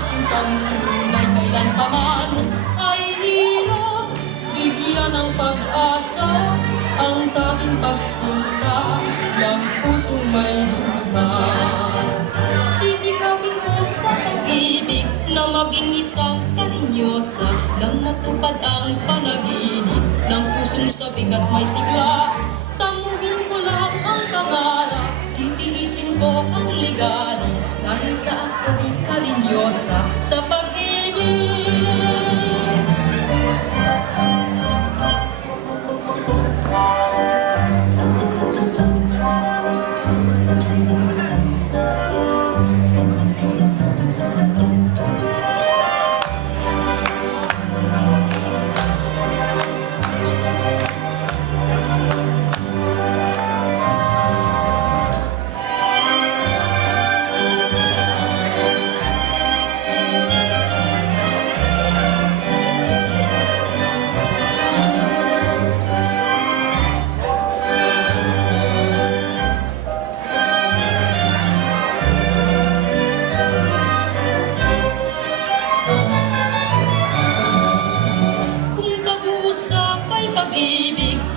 pagsintang tunay kailanpaman ay hirap bigyan ng pag-asa ang tanging pagsinta ng pusong may dusa. Sisikapin ko sa pag-ibig na maging isang karinyosa nang matupad ang panaginip ng pusong sabik at may sigla. Tanguhin ko lang ang pangarap, titiisin ko ang ligali dahil sa ako'y karinyosa sa pag-ibig.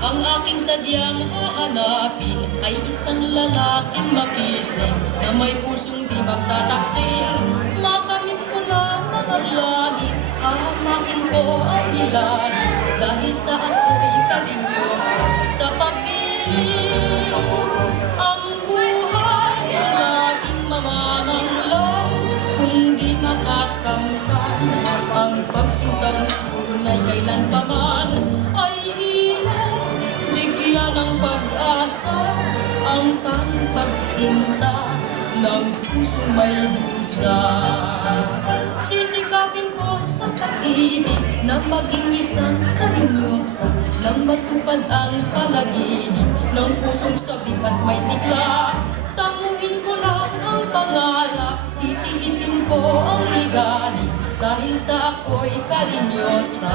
Ang aking sadyang hahanapin ay isang lalaking makisig na may pusong di magtataksil. Makamit ko lamang ang langit, hahamakin ko ang hilangit dahil sa ako'y karinyosa sa pag-ibig. Ang buhay laging mamamanglang kung di makakamtan ang pagsintang tunay kailanpaman ay bigyan ng pag-asa ang tanging pagsinta ng pusong may dusa. Sisikapin ko sa pag-ibig na maging isang karinyosa nang matupad ang panaginip ng pusong sabik at may sigla. Tanguhin ko lang ang pangarap, titiisin ko ang ligali dahil sa ako'y karinyosa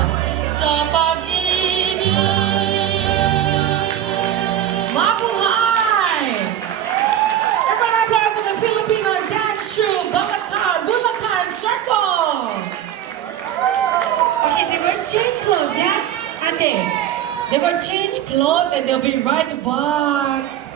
sa pag-ibig. Mabuhay! Everyone applause for the Filipino dance troupe, Bulacan Circle! Okay, they're going to change clothes, yeah? Ate, they're going to change clothes and they'll be right back.